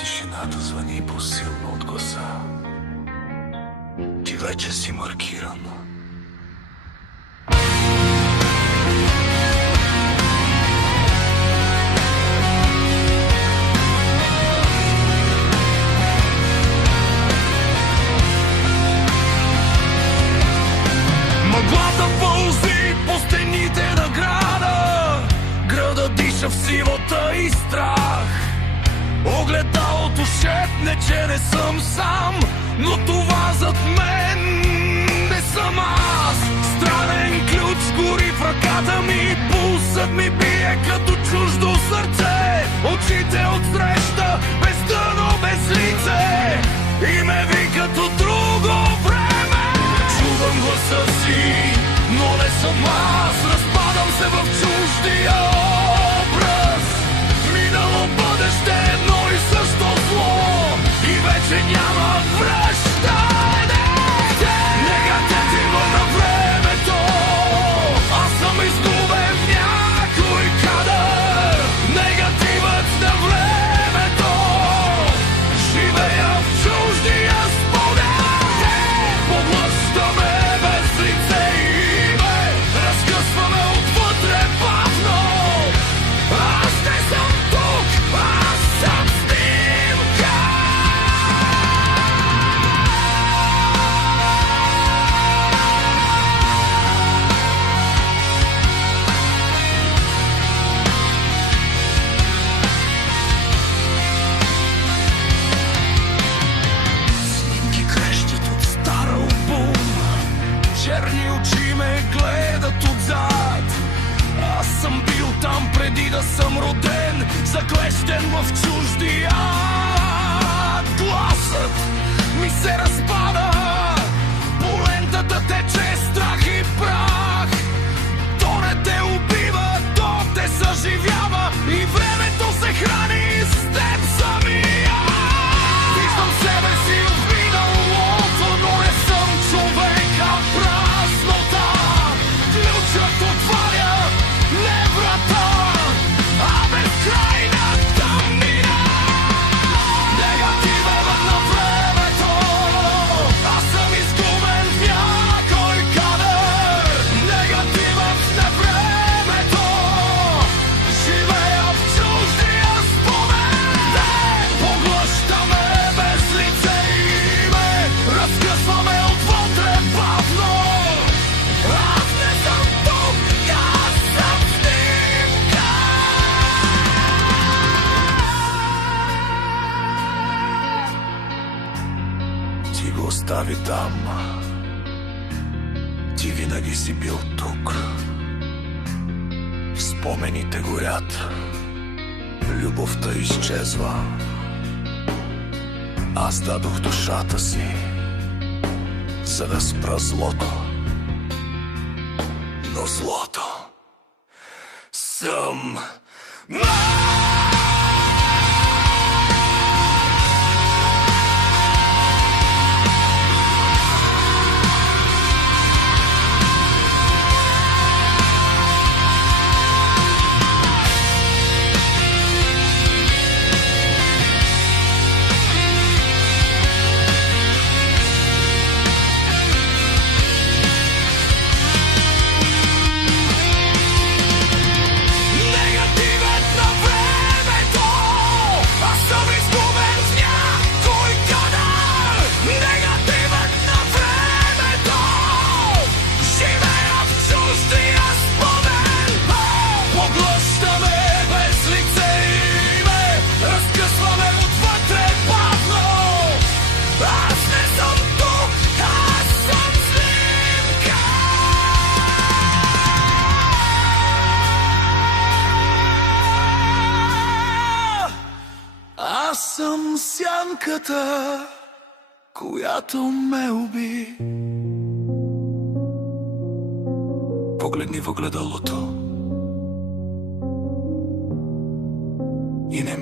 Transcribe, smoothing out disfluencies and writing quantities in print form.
Тишината звъни по-силно от гласа. Ти вече си маркиран. Мъглата пълзи по стените на града. Града диша в сивота и страх. Огледалото шепне, че не съм сам, но това зад мен не съм аз. Странен ключ гори в ръката ми, пулсът ми бие като чуждо сърце. Очите отсреща, без дъно, без лице, и ме викат от друго време. Чувам гласа си, но не съм аз. Разпадам се в чуждия образ. Минало, бъдеще, едно и също зло, и вече няма връщане. Негатива на времето, аз съм изгубен в някой кадър. Негативът на времето, живея в чуждия спомен. Поглъщаме без лице и име, разкъсваме отвътре бавно. Аз не съм тук, аз съм снимка. Снимки крещят от стар албум, черни очи ме гледат отзад. Аз съм бил там преди да съм роден, заклещен в чуждия. Гласът ми се разпада, по лентата тече страх и прах. То не те убива, то те съживява, и времето се храни с теб самия. Виждам себе си в миналото, но не съм човек, а празнота. Ключът отваря не врата, а безкрайна тъмнина. Негативът на времето, аз съм изгубен в някой кадър. Негативът на времето, живея в чуждия спомен. Поглъщаме без лице и име, разкъсваме отвътре бавно. Аз не съм тук, аз съм снимка. Ти го остави там. Ти винаги си бил тук. Спомените горят. Любовта изчезва. Аз дадох душата си, за да спра злото. Но злото съм негативът на времето, аз съм изгубен в някой кадър. Негативът на времето, живея в чуждия спомен. Поглъщаме без лице и име, разкъсваме отвътре бавно. Аз не съм тук, аз съм снимка. Аз съм сянката, която ме уби. Погледни в огледалото и не